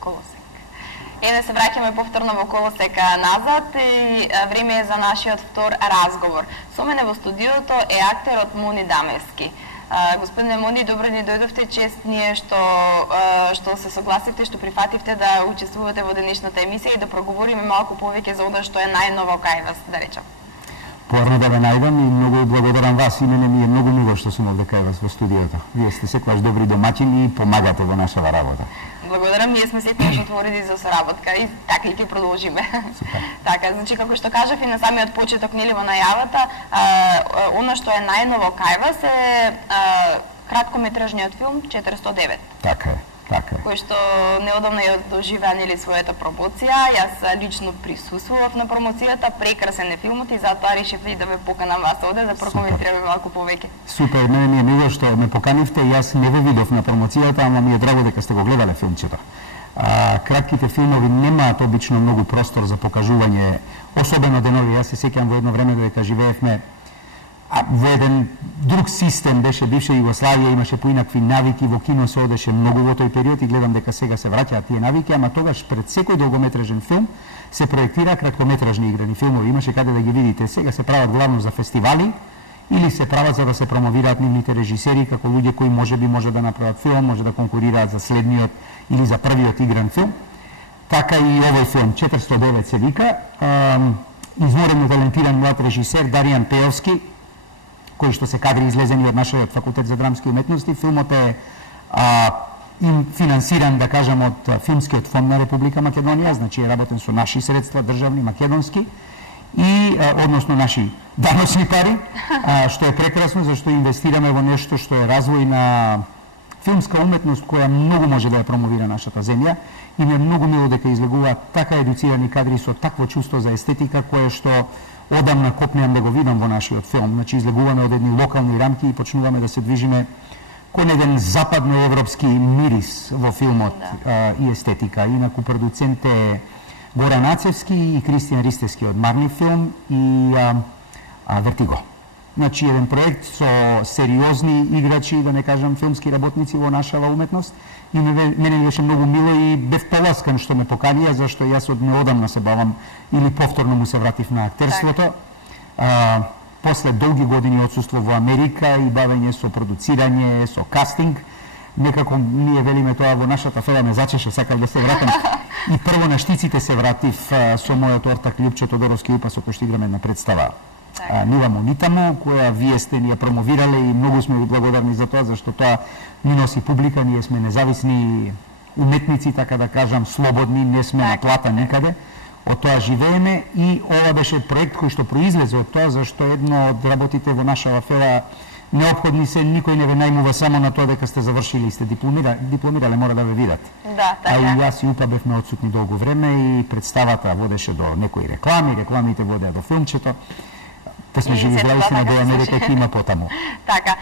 Колосек. Ене се враќаме повторно во Колосека назад и време е за нашиот втор разговор. Со мене во студиото е актерот Мони Дамевски. Господине Мони, добро ни дојдовте, чест ни е што се согласивте, што прифативте да учествувате во денешната емисија и да проговориме малку повеќе за оно што е најново кај вас, да речам. Поарно да ве најдам и многу благодарам вас, и мене ми е многу мило што сум овде кај вас во студиото. Вие сте секогаш добри домаќини и помагате во нашава работа. Благодарам, ние сме секогаш отворени за соработка и така и ќе продолжиме. Така, значи како што кажав и на самиот почеток нели во најавата, она што е најново кај вас е краткометражниот филм 409. Така е. Кој што неодамна ја доживеа нели својата промоција. Јас лично присуствував на промоцијата, прекрасен е филмот и затоа решив и да ве поканам вас овде да прокоментираме малку повеќе. Супер, мене ми е мило што ме поканивте, јас не ве видов на промоцијата, ама ми е драго дека сте го гледале филмчето. Кратките филмови немаат обично многу простор за покажување, особено денови. Јас се сеќам во едно време дека живеевме во еден друг систем, беше бивша Југославија, имаше поинакви навики, во кино се одеше многу во тој период и гледам дека сега се враќаат тие навики, ама тогаш пред секој долгометражен филм се проектира краткометражни играни филмови, имаше каде да ги видите. Сега се прават главно за фестивали или се прават за да се промовираат нивните режисери како луѓе кои можеби може да направат филм, може да конкурираат за следниот или за првиот игран филм. Така и овој филм 409 се вика, изморено талентиран млад режисер Даријан Пеовски, кој што се кадри излезени од нашиот факултет за драмски уметности. Филмот е финансиран, да кажам, од Филмскиот фонд на Република Македонија, значи е работен со наши средства, државни, македонски, и односно наши даночни пари, што е прекрасно, зашто инвестираме во нешто што е развој на филмска уметност која многу може да ја промовира нашата земја и ми е многу мило дека излегуваат така едуцирани кадри со такво чувство за естетика кое што одамна копнеам да го видам во нашиот филм. Значи излегуваме од едни локални рамки и почнуваме да се движиме кон еден западноевропски мирис во филмот и естетика. Инаку продуцент е Горан Ацевски и Кристијан Ристевски од Марни филм и Вертиго. Значи еден проект со сериозни играчи, да не кажам филмски работници во нашава уметност. И мене ми беше многу мило и бев поласкан што ме поканија, зашто јас од неодамна се бавам или повторно му се вратив на актерството. После долги години отсуство во Америка и бавење со продуцирање, со кастинг, некако ние велиме тоа во нашата фела ме зачеше, сакав да се вратам. И прво на штиците се вратив со мојот ортак Љупчо Тодоровски Упа, со кој што играме на представа Нивамо Нитамо, која вие сте ни ја промовирале и многу сме ви благодарни за тоа, зашто тоа ни носи публика, ние сме независни уметници, така да кажам, слободни, не сме на плата никаде, од тоа живееме и ова беше проект кој што произлезе од тоа, зашто едно од работите во нашава фела неопходни се, никој не ве најмува само на тоа дека сте завршили и сте дипломирале, мора да ве видат. Да, така. А и јас и Упа бевме отсутни долго време и представата водеше до некои реклами, рекламите водеа до филмчето. Те сме живи злајсина до Америка и има потаму. Така,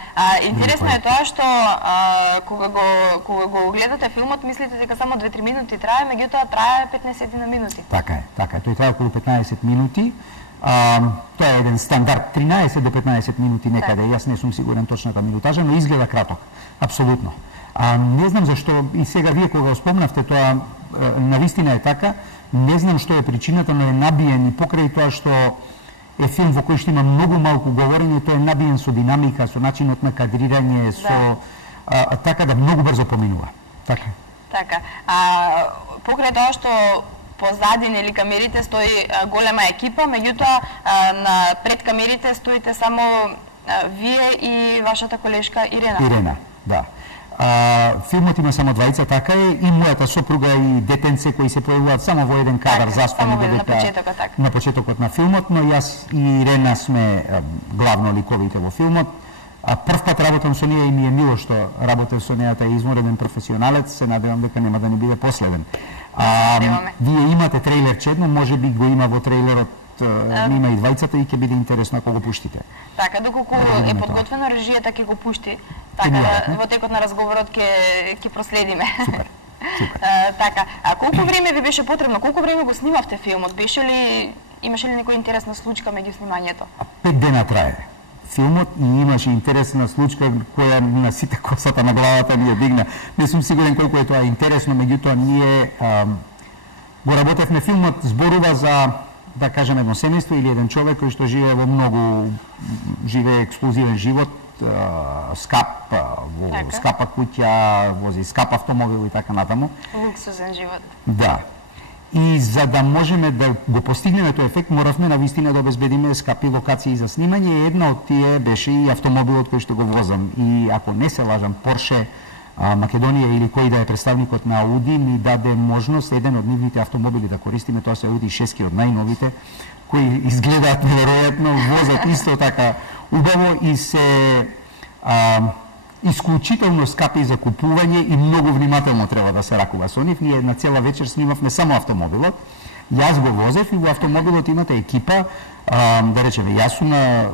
интересно е тоа што кога го гледате филмот, мислите дека само 2-3 минути трае, меѓутоа трае 15 минути. Така е. Тој трае околу 15 минути. Тоа е еден стандард 13 до 15 минути некаде. Јас не сум сигурен точната минутажа, но изгледа краток. Апсолутно. Не знам зашто и сега вие кога го спомнавте тоа, навистина е така, не знам што е причината, но е набиен и покрај тоа што е филм во кој што има многу малку говорење, тој е набиен со динамика, со начинот на кадрирање, со така да многу брзо поминува. Така. Така. Покрај тоа што позади нели камерите стои голема екипа, меѓутоа пред камерите стоите само вие и вашата колешка Ирена. Ирена, да. Филмот има само двајца, така е, и мојата сопруга и детенце кои се појавуваат само во еден кадар заспани на почетокот на филмот, но јас и Ирена сме главно ликовите во филмот. Прв пат работам со неја и ми е мило што работев со неја, тај изморен професионалец, се надевам дека нема да ни биде последен. Вие имате трейлерче едно, можеби го има во трейлерот, има и двајцата и ќе биде интересно ако го пуштите. Така, доколку е подготвено, режијата ќе го пушти. Така, во текот на разговорот ќе проследиме. Супер. Така, колку време ви беше потребно? Колку време го снимавте филмот? Имаше ли некоја интересна случка меѓу снимањето? 5 дена трае. филмот и имаше интересна случка која на сите косата на главата ми ја дигна. Не сум сигурен колку е тоа интересно, меѓутоа ние го работевме. Филмот зборува за, да кажем, едно семејство или еден човек кој што живее во живее ексклузивен живот, скап, во скапа куќа, вози скап автомобил и така натаму. Луксузен живот. Да. И за да можеме да го постигнеме тој ефект, моравме навистина да обезбедиме скапи локации за снимање. Една од тие беше и автомобилот кој што го возам. И ако не се лажам, Порше Македонија или кој да е представникот на Ауди ни даде можност еден од нивните автомобили да користиме, тоа се Ауди 6 од најновите, кои изгледаат неверојатно, возат исто така убаво и се исклучително скапи за купување и многу внимателно треба да се ракува со нив. Ние на цела вечер снимавме само автомобилот. Јас го возев и во автомобилот имате екипа, да речеме, јас сум на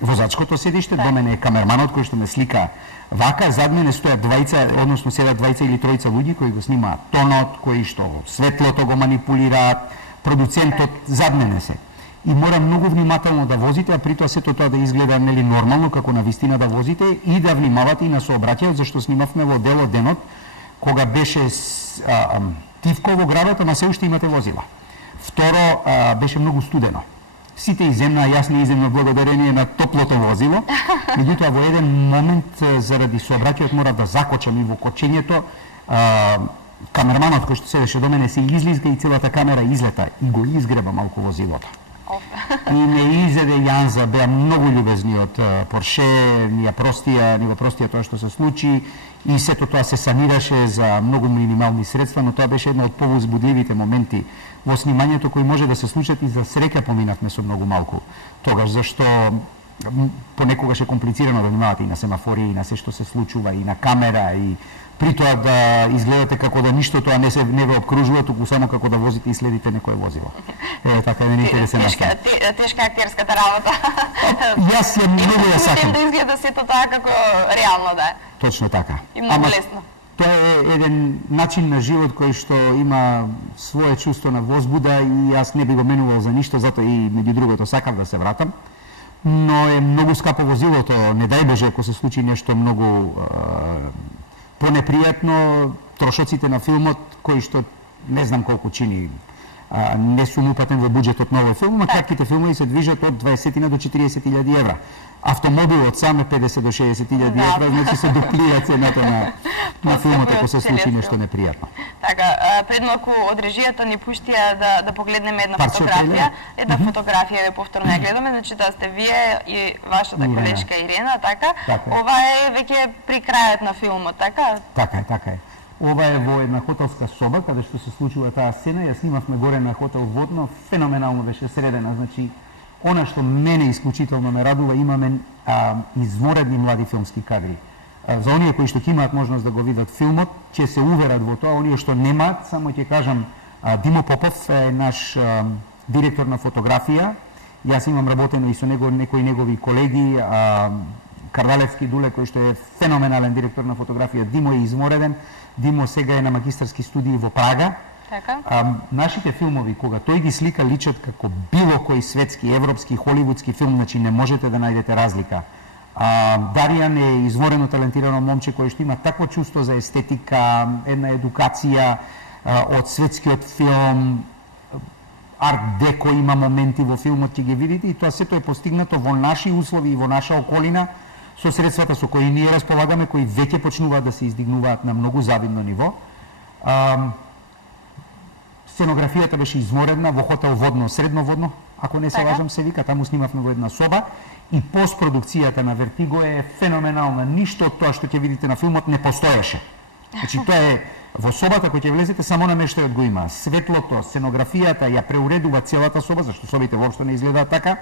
возачкото седиште, до мене е камерманот кој што ме слика вака, зад мене стојат двајца, односно седат двајца или тројца луѓе кои го снимаат тонот, кои што светлото го манипулираат, продуцентот зад мене се. И мора многу внимателно да возите, а при тоа сето тоа да изгледа нели нормално како на вистина да возите и да внимавате и на сообраќајот, зашто снимавме во дел од денот кога беше тивко во градот, ама се уште имате возила. Второ, беше многу студено. Сите иземнаа, јас не иземнав благодарение на топлото возило. Меѓутоа во еден момент заради сообраќајот мора да закочам и во кочењето камерманот кој што седеше до мене се излизга и целата камера излета и го изгреба малку возилото. И не изеде јанза, беа многу љубезни од Порше, ни го простија тоа што се случи и сето тоа се санираше за многу минимални средства, но тоа беше една од повозбудливите моменти во снимањето кои може да се случат и за среќа поминавме со многу малку. Тогаш зашто понекогаш е комплицирано да внимавате и на семафори, и на се што се случува, и на камера, и при тоа да изгледате како да ништо тоа не ве обкружува, туку само како да возите и следите некое возило. Така е интересен настан. Тешка актерската работа. Јас ја многу ја сакам. Да изгледа сето тоа како реално да е. Точно така. И многу лесно. Тоа е еден начин на живот кој што има свое чувство на возбуда и јас не би го менувал за ништо, затоа и меѓу другото сакав да се вратам. Но е многу скапо возилото, не дај Боже ако се случи нешто многу понепријатно, трошоците на филмот кои што не знам колку чини, не сум упатен во буџетот на овој филм, но кратките филмови се движат од 20 до 40.000 евра. Автомобилот сам е 50 до 60.000 евра, значи се дуплира цената на филмот ако се случи нешто непријатно. Така, пред малку од режијата ни пуштија да погледнеме една фотографија. Една фотографија ве повторно ја гледаме, значи тоа сте вие и вашата колешка Ирена, така? Ова е веќе при крајот на филмот, така? Така е. Ова е во една хотелска соба, каде што се случува таа сцена. Ја снимавме горе на хотел Водно, феноменално беше средена. Значи, она што мене исклучително ме радува, имаме изморедни млади филмски кадри. За оние кои што ќе имаат можност да го видат филмот, ќе се уверат во тоа. Оние што немаат, само ќе кажам, Димо Попов е наш директор на фотографија. Јас имам работено и со него некои негови колеги, Кардалевски Дуле, кој што е феноменален директор на фотографија. Димо е измореден. Димо сега е на магистарски студии во Прага. Нашите филмови, кога тој ги слика, личат како било кој светски, европски, холивудски филм, значи не можете да најдете разлика. Даријан е изворено талентирано момче кој што има такво чувство за естетика, една едукација од светскиот филм, арт деко има моменти во филмот, ќе ги видите, и тоа сето е постигнато во наши услови и во наша околина, со средствата со кои ние располагаме, кои веќе почнуваат да се издигнуваат на многу завидно ниво. Сценографијата беше изморедна во хотел Водно, Средно Водно, ако не се лажам се вика, таму снимавме во една соба, и постпродукцијата на Вертиго е феноменална. Ништо од тоа што ќе видите на филмот не постоеше. Значи тоа е во собата кој ќе влезете, само намештајот го има. Светлото, сценографијата ја преуредува целата соба, зашто собите воопшто не изгледаат така.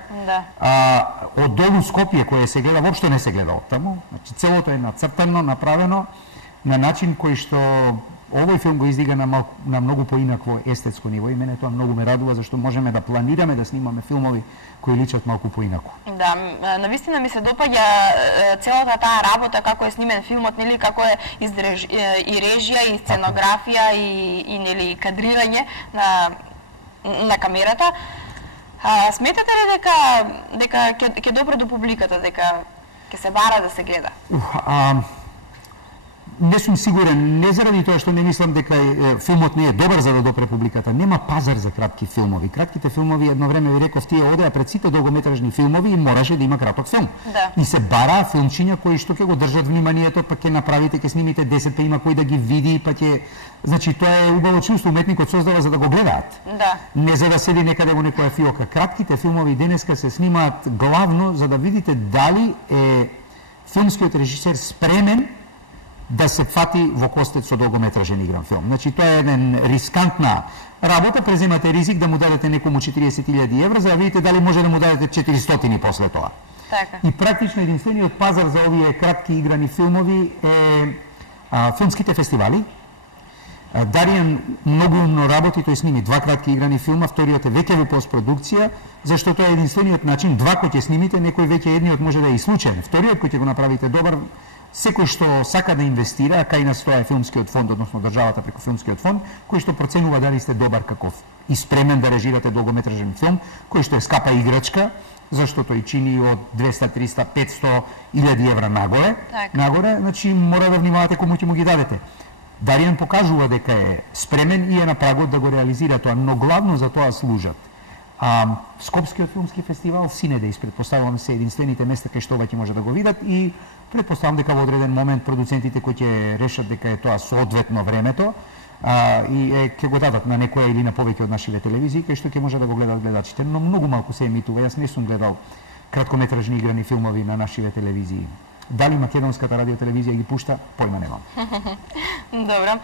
Од долу Скопје кој се гледа, воопшто не се гледа од таму. Значи целото е нацртано, направено на начин кој што овој филм го издига на многу поинакво естетско ниво, и мене тоа многу ме радува, зашто можеме да планираме да снимаме филмови кои личат малку поинако. Да, навистина ми се допаѓа целата таа работа, како е снимен филмот, нели, како е и режија, и сценографија, и нели кадрирање на камерата. Сметате ли дека ќе допре до публиката, дека ќе се бара да се гледа? Не сум сигурен, не заради тоа што не мислам дека филмот не е добар за да допре публиката. Нема пазар за кратки филмови. Кратките филмови, едно време ви реков, тие одеа пред сите долгометражни филмови и мораше да има краток филм. Да. И се бараа филмчиња кои што ќе го држат вниманието, па ќе направите, ќе снимите 10, па има кој да ги види, па ќе... Значи, тоа е убаво чувство, уметникот создава за да го гледаат. Да. Не за да седи некаде во некоја фиока. Кратките филмови денеска се снимаат главно за да видите дали е филмскиот режисер спремен да се фати во костет со долгометражен игран филм. Значи, тоа е еден рискантна работа, преземате ризик да му дадете некому 40.000 евра, за да видите дали може да му дадете 400 после тоа. Така. И практично единствениот пазар за овие кратки играни филмови е филмските фестивали. Даријан многу умно работи, тој сними 2 кратки играни филма, вториот е веќе во постпродукција, зашто тоа е единствениот начин, 2 кои ќе снимите, некој веќе едниот може да е и случаен, вториот кој ќе го направите добар, секој што сака да инвестира, кај нас тоа е филмскиот фонд, односно државата преку филмскиот фонд, кој што проценува дали сте добар каков и спремен да режирате долгометражен филм, кој што е скапа играчка, зашто тој чини од 200, 300, 500 илјади евра нагоре, значи мора да внимавате кому ќе му ги дадете. Даријан покажува дека е спремен и е на прагот да го реализира тоа, но главно за тоа служат Скопскиот филмски фестивал, Синедејс, предпоставувам се единствените места кај што ова ќе може да го видат и предпоставам дека во одреден момент продуцентите кои ќе решат дека е тоа соодветно времето и ќе го дадат на некоја или на повеќе од нашите телевизии кај што ќе може да го гледат гледачите, но многу малку се емитува. Јас не сум гледал краткометражни играни филмови на нашите телевизии. Дали македонската радиотелевизија ги пушта, појма немам. Добро.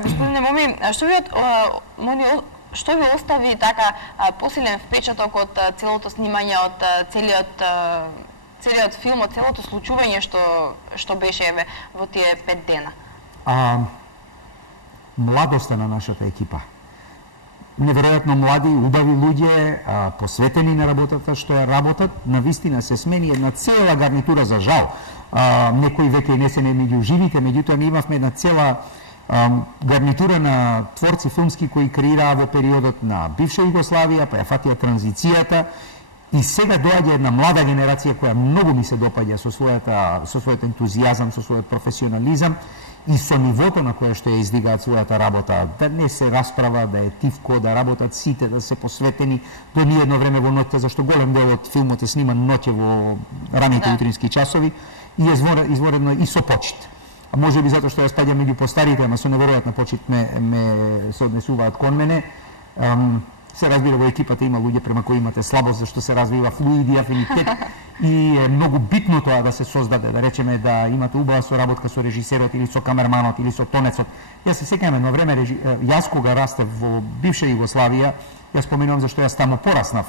Господине Моми, што ви остави така посилен впечаток од целото снимање, од целиот филм, од целото случување што беше во тие 5 дена? Младоста на нашата екипа. Неверојатно млади, убави луѓе, посветени на работата што ја работат, навистина се смени една цела гарнитура, за жал. Некои веќе не се меѓу живите, меѓутоа ние имавме една цела гарнитура на творци филмски кои креираа во периодот на бивша Југославија, па ја фатија транзицијата, и сега доаѓа една млада генерација која многу ми се допаѓа со својот ентузијазам, со својот професионализам и со нивото на кое што ја издигаат својата работа, да не се расправа, да е тивко, да работат сите, да се посветени до ниедно време во ноќта, зашто голем дел од филмот е сниман ноќе во раните утрински часови и изворедно и со почит. Може би затоа што ја спаѓам меѓу постарите, ама со неверојатна почит ме се однесуваат кон мене. Се разбира, во екипата има луѓе према кои имате слабост, зашто се развива флуид и афинитет и е многу битно тоа да се создаде, да речеме да имате убава соработка со режисерот или со камерманот или со тонецот. Јас се сеќавам едно време, јас кога растев во бивша Југославија, јас споменувам зашто јас таму пораснав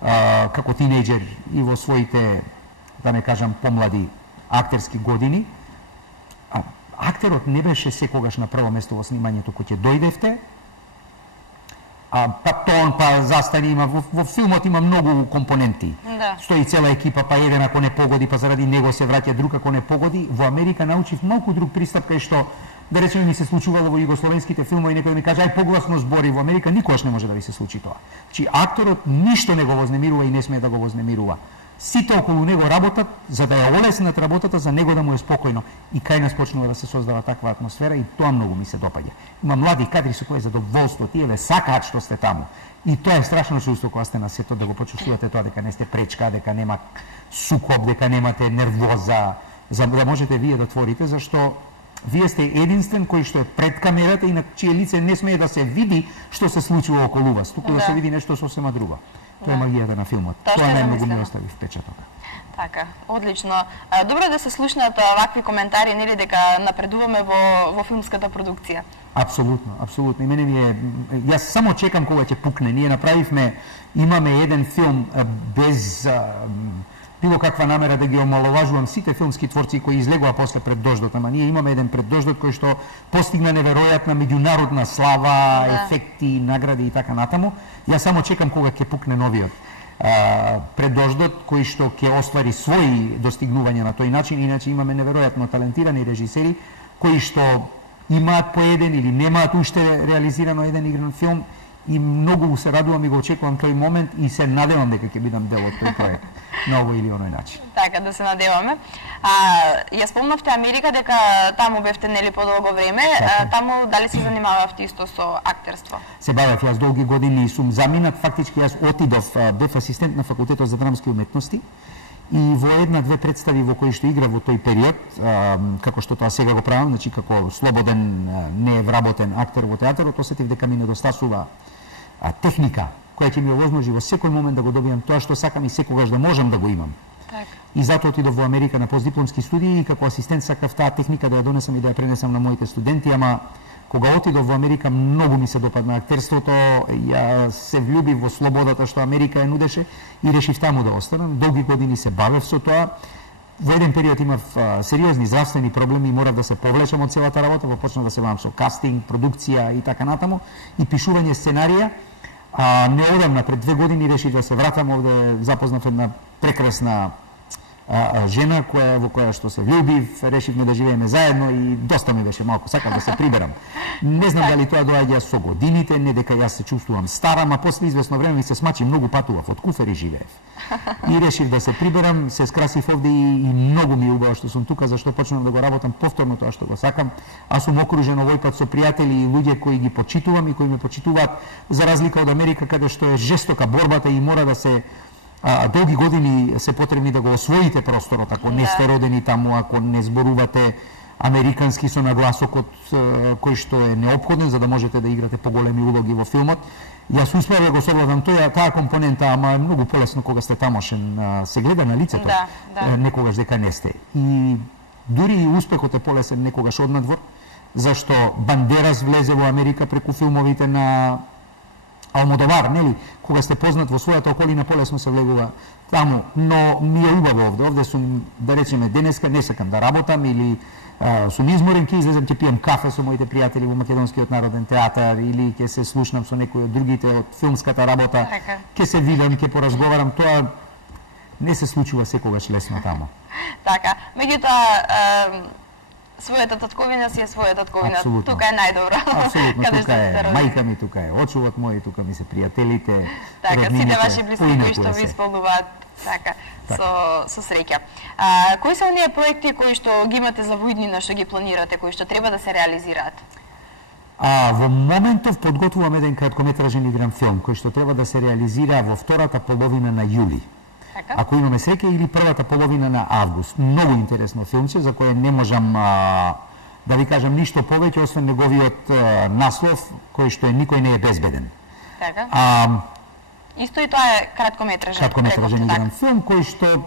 како тинејџер и во своите, да не кажам, помлади актерски години. Актерот не беше секогаш на прво место во снимањето кој ќе дојдевте, па тон, па застани, има во филмот има многу компоненти. Да. Стои цела екипа, па еден ако не погоди, па заради него се враќа друг ако не погоди. Во Америка научив малку друг пристап кај што, да речеме, ми се случувало во југословенските филмови, некој ми каже ај погласно збори. Во Америка никогаш не може да ви се случи тоа. Значи акторот ништо не го вознемирува и не смее да го вознемирува. Сите околу него работат за да ја олеснат работата, за него да му е спокојно. И кај нас почнува да се создава таква атмосфера и тоа многу ми се допаѓа. Има млади кадри со кои задоволство, тие ве сакаат што сте таму. И тоа е страшно чувство кога сте на сетот, да го почувствувате тоа дека не сте пречка, дека нема сукоп, дека немате нервоза, за да можете вие да творите, зашто вие сте единствен кој што е пред камерата и на чие лице не смее да се види што се случува околу вас, туку да се види нешто сосема друго. Тоа е магијата на филмот. Тоа најмногу ми остави впечаток. Така, одлично. Добро е да се слушнат вакви коментари, нели, дека напредуваме во филмската продукција. Апсолутно, апсолутно. И мене ми е, јас само чекам кога ќе пукне. Ние направивме, имаме еден филм без било каква намера да ги омаловажувам сите филмски творци кои излегува после Пред дождот, ама ние имаме еден Пред дождот кој што постигна неверојатна меѓународна слава, ефекти, награди и така натаму. Јас само чекам кога ќе пукне новиот Пред дождот, кој што ќе оствари своји достигнувања на тој начин. Иначе имаме неверојатно талентирани режисери кои што имаат по еден или немаат уште реализирано еден игран филм и многу се радувам и го очекувам тој момент и се надевам дека ќе бидам дел од тој проект на овој или оној начин. Така, да се надеваме. Ја спомнавте Америка, дека таму бевте нели подолго време, таму дали се занимававте исто со актерство? Се бавев, јас долги години и сум заминат, фактички јас отидов, бев асистент на факултетот за драмски уметности и во една-две представи во кои што играв во тој период, како што тоа сега го правам, значи како слободен, не вработен актер во театарот, осетив дека ми недостасува техника која ќе ми овозможи во секој момент да го добијам тоа што сакам и секогаш да можам да го имам. Так. И затоа отидов во Америка на постдипломски студии и како асистент сакав таа техника да ја донесам и да ја пренесам на моите студенти, ама кога отидов во Америка многу ми се допадна актерството, ја се влюбив во слободата што Америка ја нудеше и решив таму да останам. Долги години се бавев со тоа. Во еден период имав сериозни здравствени проблеми и морав да се повлечам од целата работа, почнав да се бавам со кастинг, продукција и така натаму и пишување сценарија. Неодамна, пред 2 години решив да се вратам овде, запознав една прекрасна жена во која што се влюбив, решивме да живееме заедно и доста ми беше малку, сакав да се приберам. Не знам дали тоа доаѓа со годините, не дека јас се чувствувам стара, ама после известно време ми се смачи, многу патував, од Куфери живеев. И решив да се приберам, се скрасив овде и многу ми е убаво што сум тука, зашто почнав да го работам повторно тоа што го сакам. Аз сум окружен овој пат со пријатели и луѓе кои ги почитувам и кои ме почитуваат, за разлика од Америка каде што е жестока борбата и мора да се долги години се потребни да го освоите просторот, ако не сте родени таму, ако не зборувате американски со нагласокот кој што е неопходен за да можете да играте поголеми улоги во филмот. Јас успеав да го совладам таа компонента, ама е многу полесно кога сте тамошен, се гледа на лицето, некогаш дека не сте. И дури и успехот е полесен некогаш однадвор, зашто Бандерас влезе во Америка преку филмовите на Алмодовар, нели, кога сте познат во својата околина, полесно се влегува таму, но ми е убаво овде. Овде сум, да речеме, денеска не сакам да работам или сум изморен, ќе излезам, ќе пијам кафе со моите пријатели во Македонскиот народен театар или ќе се слушнам со некој од другите од филмската работа, ќе се видам, ќе поразговарам, тоа не се случува секогаш лесно таму. Така, меѓутоа својата татковина си е своја татковина. Абсолютно. Тука е најдобро. Абсолютно, тука е мајка ми, тука е очуват мој, тука ми се пријателите, така, сите ваши блиски кои што ви исполнуваат така, со среќа. Кои се оние проекти кои што ги имате за во иднина, што ги планирате, кои што треба да се реализираат? Во моментов подготвувам еден краткометражен игран филм кој што треба да се реализира во втората половина на јули. Ако имаме среќа, или првата половина на август. Многу интересно филмче за кое не можам да ви кажам ништо повеќе освен неговиот наслов кој што е Никој не е безбеден. Така. Исто и тоа е краткометражен игран филм кој што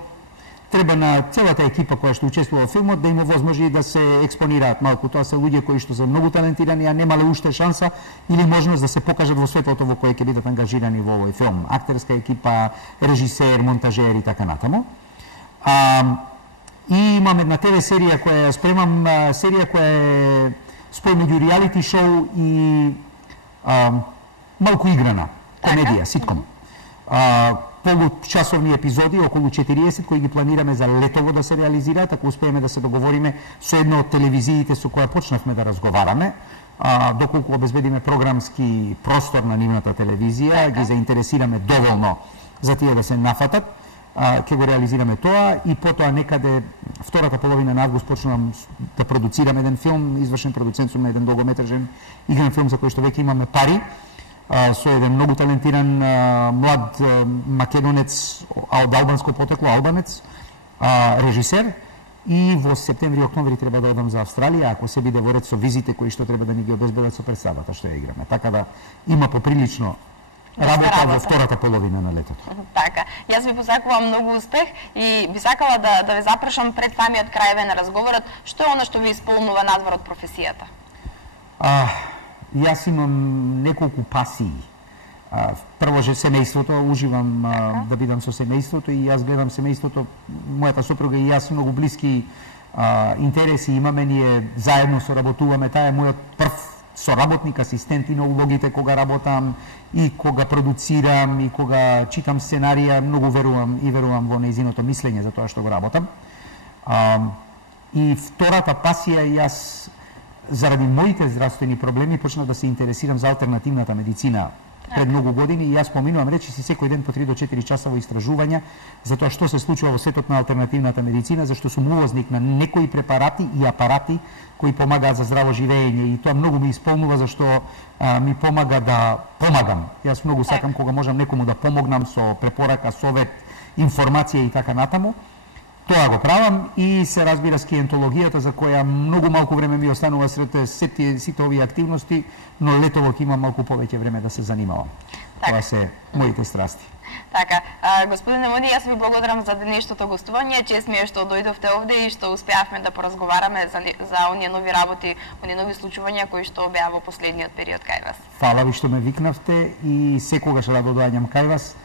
треба на целата екипа која што учествува во филмот да им овозможи да се експонираат малку. Тоа се луѓе кои што се многу талентирани, а немале уште шанса или можност да се покажат во светлото во кој ќе бидат ангажирани во овој филм. Актерска екипа, режисер, монтажер и така натаму. И имам една ТВ серија која спремам, серија која е спој меѓу реалити шоу и малку играна комедија, ситком. Получасовни епизоди, околу 40, кои ги планираме за летово да се реализираат, ако успееме да се договориме со една од телевизиите со која почнавме да разговараме, доколку обезбедиме програмски простор на нивната телевизија, ги заинтересираме доволно за тие да се нафатат, ќе го реализираме тоа и потоа некаде втората половина на август почнувам да продуцирам еден филм, извршен продуцент сум на еден долгометражен игран филм за кој што веќе имаме пари, со еден многу талентиран млад македонец од албанско потекло, албанец, режисер, и во септември-октомври треба да одам за Австралија, ако се биде во ред со визите кои што треба да ни ги обезбедат со представата што ја играме. Така да има поприлично работа во втората половина на летото. Така, јас ви посакувам многу успех и би сакала да ве запрашам пред самиот крај на разговорот, што е она што ви исполнува надвор од професијата? Јас имам неколку пасии. Прво же семејството, уживам да бидам со семејството и јас гледам семејството, мојата сопруга и јас многу блиски интереси имаме, ние заедно соработуваме, таа е мојот прв соработник, асистент и на улогите кога работам и кога продуцирам и кога читам сценарија, многу верувам во нејзиното мислење за тоа што го работам. И втората пасија, јас заради моите здравствени проблеми почнав да се интересирам за алтернативната медицина пред многу години и јас поминувам речиси секој ден по 3 до 4 часа во истражувања за тоа што се случува во светот на алтернативната медицина, зашто сум увозник на некои препарати и апарати кои помагаат за здраво живење и тоа многу ми исполнува зашто ми помага да помагам. Јас многу сакам кога можам некому да помогнам со препорака, совет, информација и така натаму. Тоа го правам и се разбира скиентологијата за која многу малку време ми останува сред сите овие активности, но летово ќе имам малку повеќе време да се занимавам. Тоа се моите страсти. Така, господине Моди, јас ви благодарам за денешното гостување. Чест ми е што дојдовте овде и што успеавме да поразговараме за оние нови работи, оние нови случувања кои што беа во последниот период кај вас. Фала ви што ме викнавте и секогаш радо доаѓам кај вас.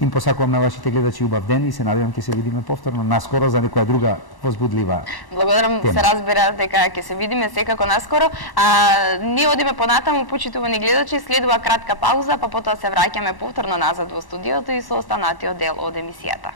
Им посакувам на вашите гледачи убав ден и се надевам ќе се видиме повторно наскоро за некоја друга возбудлива. Благодарам, се разбира дека ќе се видиме секако наскоро. Ние одиме понатаму, почитувани гледачи, следува кратка пауза, па потоа се враќаме повторно назад во студиото и со останатиот дел од емисијата.